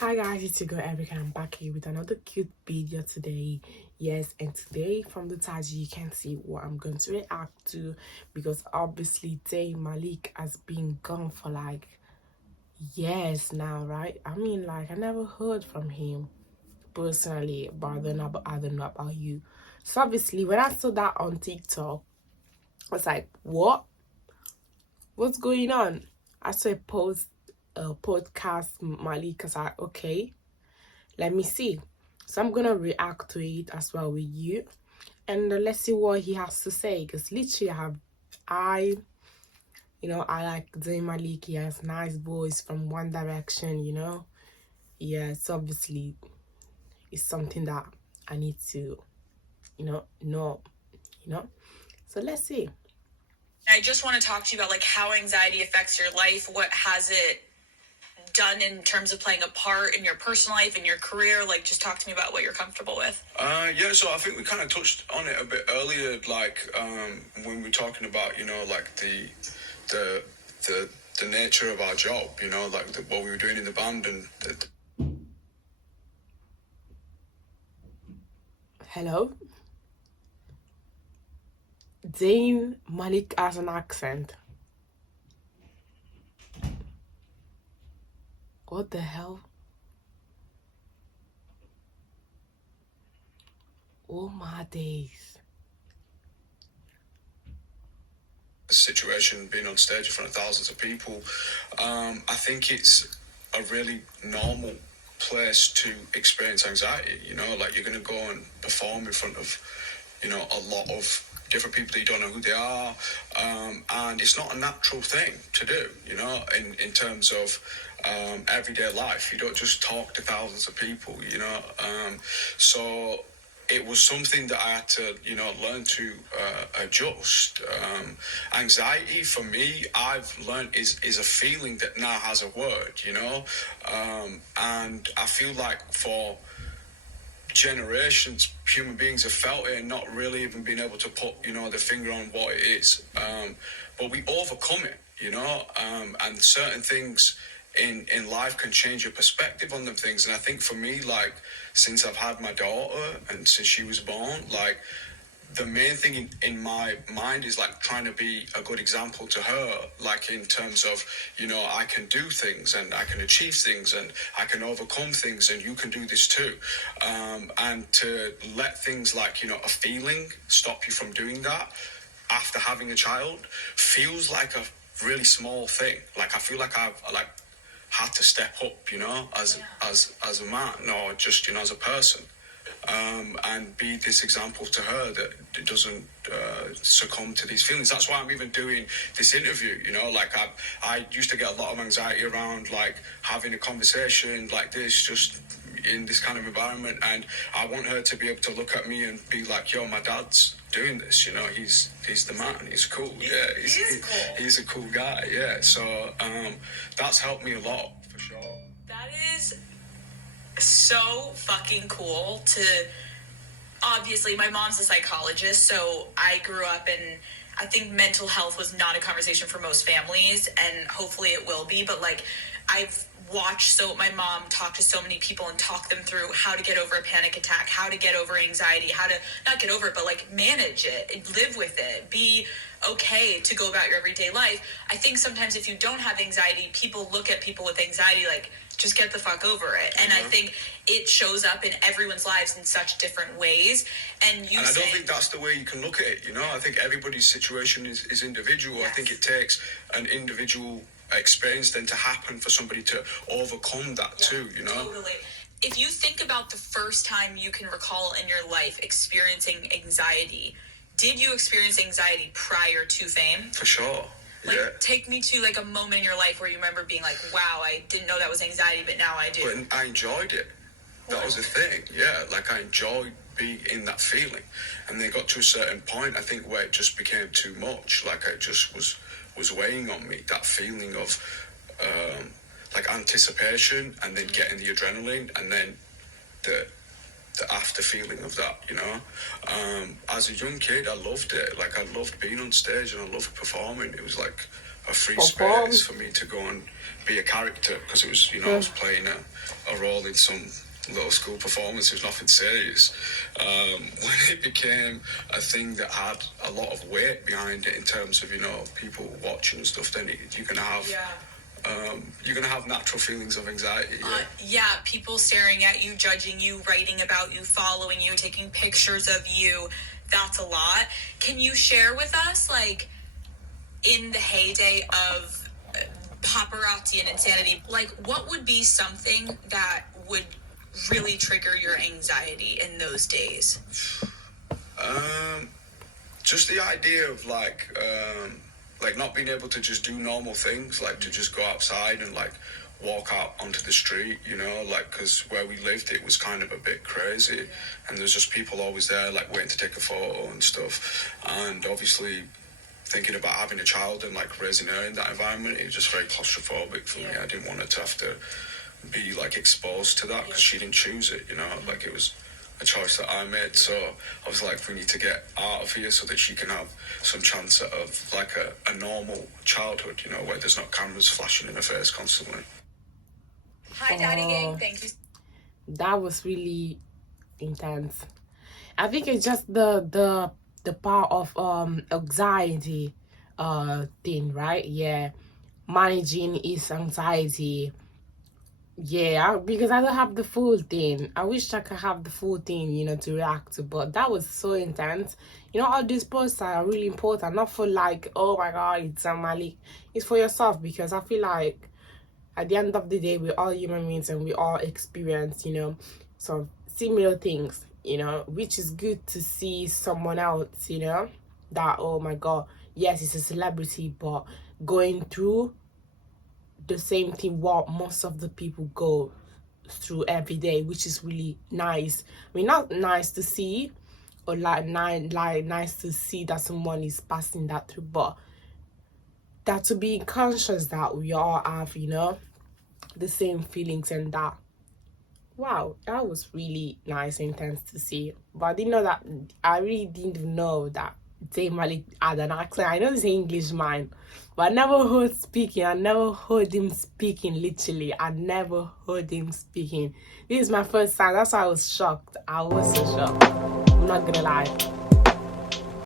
Hi guys, it's your girl Erica and I'm back here with another cute video today. Yes, and today from the title you can see what I'm going to react to, because obviously Zayn Malik has been gone for like years now, right? I mean, like I never heard from him personally, but I don't know about you. So obviously when I saw that on TikTok, I was like, what's going on? I saw a podcast Malik. I was like, okay, let me see. So I'm gonna react to it as well with you, and let's see what he has to say. Because literally, I, I like Zayn Malik. He has nice voice from One Direction. Yes, obviously, it's something that I need to, know. So let's see. I just want to talk to you about like how anxiety affects your life. What has it done in terms of playing a part in your personal life and your career? Like, just talk to me about what you're comfortable with. Yeah, so I think we kind of touched on it a bit earlier, like when we were talking about, like the the nature of our job, like what we were doing in the band and Hello. Zayn Malik has an accent. What the hell? Oh my days. situation, being on stage in front of thousands of people. I think it's a really normal place to experience anxiety. Like you're going to go and perform in front of, a lot of different people that you don't know who they are, and it's not a natural thing to do. In terms of everyday life, you don't just talk to thousands of people. So it was something that I had to, learn to adjust. Anxiety for me, I've learned is a feeling that now has a word, and I feel like for generations, human beings have felt it and not really even been able to put, the finger on what it is. But we overcome it, and certain things in life can change your perspective on them things. And I think for me, like, since I've had my daughter and since she was born, like, the main thing in my mind is like trying to be a good example to her, like in terms of, I can do things and I can achieve things and I can overcome things and you can do this too. And to let things like, a feeling stop you from doing that after having a child feels like a really small thing. Like I feel like I've like had to step up, as a man or just, as a person. And be this example to her that doesn't succumb to these feelings. That's why I'm even doing this interview, like I used to get a lot of anxiety around like having a conversation like this, just in this kind of environment, and I want her to be able to look at me and be like, yo, my dad's doing this, he's the man, he's cool. He's a cool guy. So that's helped me a lot for sure. That is so fucking cool to, obviously my mom's a psychologist, so I grew up in, I think mental health was not a conversation for most families, and hopefully it will be, but like I've watched my mom talk to so many people and talk them through how to get over a panic attack, how to get over anxiety, how to not get over it, but like manage it, live with it, be okay to go about your everyday life. I think sometimes if you don't have anxiety, people look at people with anxiety like, just get the fuck over it. And I think it shows up in everyone's lives in such different ways. And I don't think that's the way you can look at it, I think everybody's situation is individual. Yes. I think it takes an individual experience then to happen for somebody to overcome that too, Totally. If you think about the first time you can recall in your life experiencing anxiety, did you experience anxiety prior to fame? For sure. Like, take me to like a moment in your life where you remember being like, wow, I didn't know that was anxiety, but now I do. But I enjoyed it. That was the thing. Yeah, like I enjoyed being in that feeling. And then it got to a certain point, I think, where it just became too much. Like it just was weighing on me, that feeling of like anticipation and then getting the adrenaline and then the after feeling of that, As a young kid, I loved it. Like I loved being on stage and I loved performing. It was like a free Perform. space for me to go and be a character, because it was, you know, I was playing a role in some little school performance. It was nothing serious. When it became a thing that had a lot of weight behind it in terms of, you know, people watching and stuff, then you're gonna have natural feelings of anxiety. People staring at you, judging you, writing about you, following you, taking pictures of you. That's a lot. Can you share with us, like, in the heyday of paparazzi and insanity, like, what would be something that would really trigger your anxiety in those days? Just the idea of like not being able to just do normal things, like to just go outside and like walk out onto the street, you know, like, because where we lived it was kind of a bit crazy, and there's just people always there like waiting to take a photo and stuff. And obviously thinking about having a child and like raising her in that environment, it was just very claustrophobic for me. I didn't want her to have to be like exposed to that, because she didn't choose it, you know, like it was a choice that I made. So I was like, we need to get out of here so that she can have some chance of like a normal childhood, you know, where there's not cameras flashing in her face constantly. Hi, Daddy Gang. Thank you. That was really intense. I think it's just the part of anxiety thing, right? Yeah, managing his anxiety. Yeah, because I don't have the full thing. I wish I could have the full thing, you know, to react to, but that was so intense. You know, all these posts are really important, not for like, oh my god, it's Zayn Malik. It's for yourself, because I feel like at the end of the day, we're all human beings and we all experience, you know, some similar things, you know, which is good to see someone else, you know, that, oh my god, yes, it's a celebrity, but going through the same thing what most of the people go through every day, which is really nice. I mean, not nice to see, or like nice to see that someone is passing that through, but that to be conscious that we all have, you know, the same feelings, and that, wow, that was really nice and intense to see. But I didn't know that, I really didn't know that Zayn Malik had an accent. I know he's an English man, but I never heard him speaking literally. I never heard him speaking. This is my first time. That's why I was shocked. I was so shocked. I'm not gonna lie.